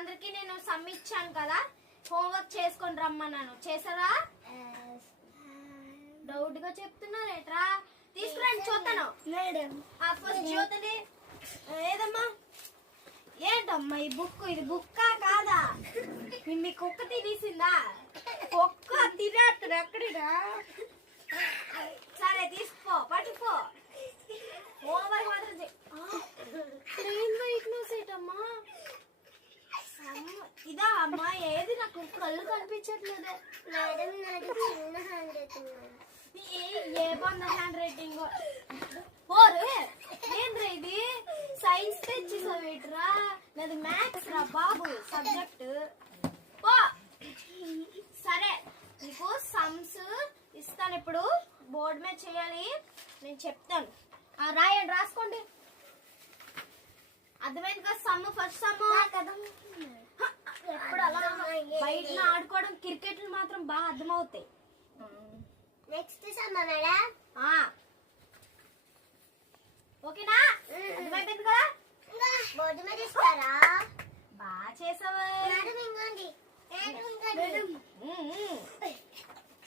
అందరికి నేను సమ్ ఇచ్చాను కదా, హోంవర్క్ చేసుకొని రమ్మన్నాను. చేసారా? డౌట్ గా చెప్తున్నారేట్రా? తీసుకురండి చూస్తాను. ఫస్ట్ జ్యోతిని ఏదమ్మా? ఏంటమ్మా ఈ బుక్? ఇది బుక్కా కాదా? మీ కుక్క తినేసిందా? కుక్క తినేస్తాడు ఎక్కడినా? సరే తీసుకో, పట్టుకో. హోంవర్క్ మాత్రం బ్రెయిన్ వీక్నెస్ ఏంటమ్మా? ఇదా అమ్మా? ఏది నాకు కళ్ళు కనిపించట్లేదు. ఏ బాగుంది హ్యాండ్ రైటింగ్. ఏంద్రా ఇది? సైన్స్ తెచ్చేసావేట్రా? నాది మ్యాథ్స్ రా బాబు సబ్జెక్ట్. సరే నీకు సమ్స్ ఇస్తాను, ఇప్పుడు బోర్డు మీద చేయాలి, నేను చెప్తాను. రాయండి, రాసుకోండి. అర్థమైంది కదా? Some first some. ఎప్పుడు అలా బయట ఆడుకోవడం, క్రికెట్లు మాత్రం బాగా అర్థమవుతాయి. Next some madam. ఓకేనా? అర్థమైపోయింది కదా? బోర్డు మీద ఇస్తారా? బాగా చేసావా?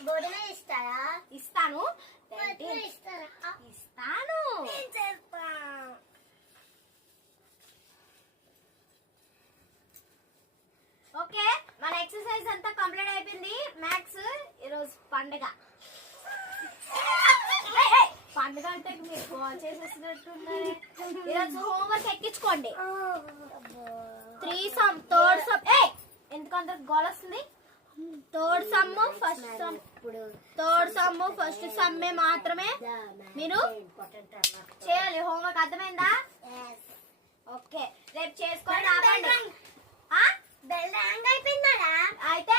బోర్డు మీద ఇస్తారా? ఇస్తాను. ఇస్తారా? ఇస్తాను. ఓకే, మన ఎక్సర్సైజ్ అంతా కంప్లీట్ అయిపోయింది. మ్యాథ్స్ ఈరోజు పండుగ. పండుగ అంటే మీరు కాల్ చేసేసినట్టున్నారు. ఈరోజు హోంవర్క్ ఎక్కించుకోండి. 3 సమ్, థర్డ్ సమ్. ఎందుకంత గోల్ వస్తుంది? Third sum first sum, third sum first సమ్మే మాత్రమే మీరు చేయాలి. హోంవర్క్ అర్థమైందా? ఓకే, రేపు చేసుకోండి. ఆపండి. అయితే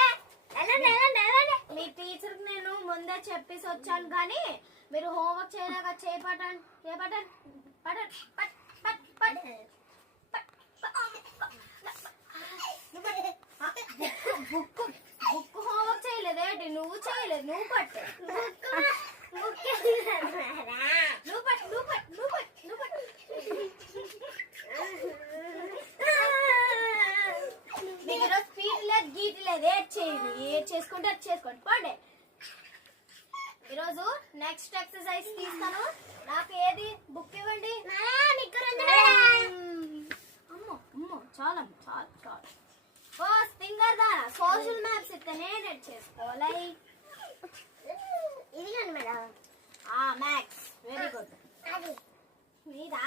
మీ టీచర్ నేను ముందే చెప్పేసి వచ్చాను, కానీ మీరు హోంవర్క్ చేయలేక బుక్ హోంవర్క్ చేయలేదేంటి? నువ్వు చేయలేదు, నువ్వు పట్టు. మీకు ఈరోజు స్పీడ్ లేదు, గీట్ లేదు. ఏడ్ చేసుకుంటే అది చేసుకోండి. పోండి. ఈరోజు నెక్స్ట్ ఎక్సర్సైజ్ తీస్తాను. నాకు ఏది బుక్ ఇవ్వండి. అమ్మో అమ్మో, చాలా చాలు చాలు. ఓ సింగర్ దానా, సోషల్ మ్యాథ్స్ ఇస్తే నేను చేసుకోవాలి. ఇది మేడం. Maths very good. మీదా?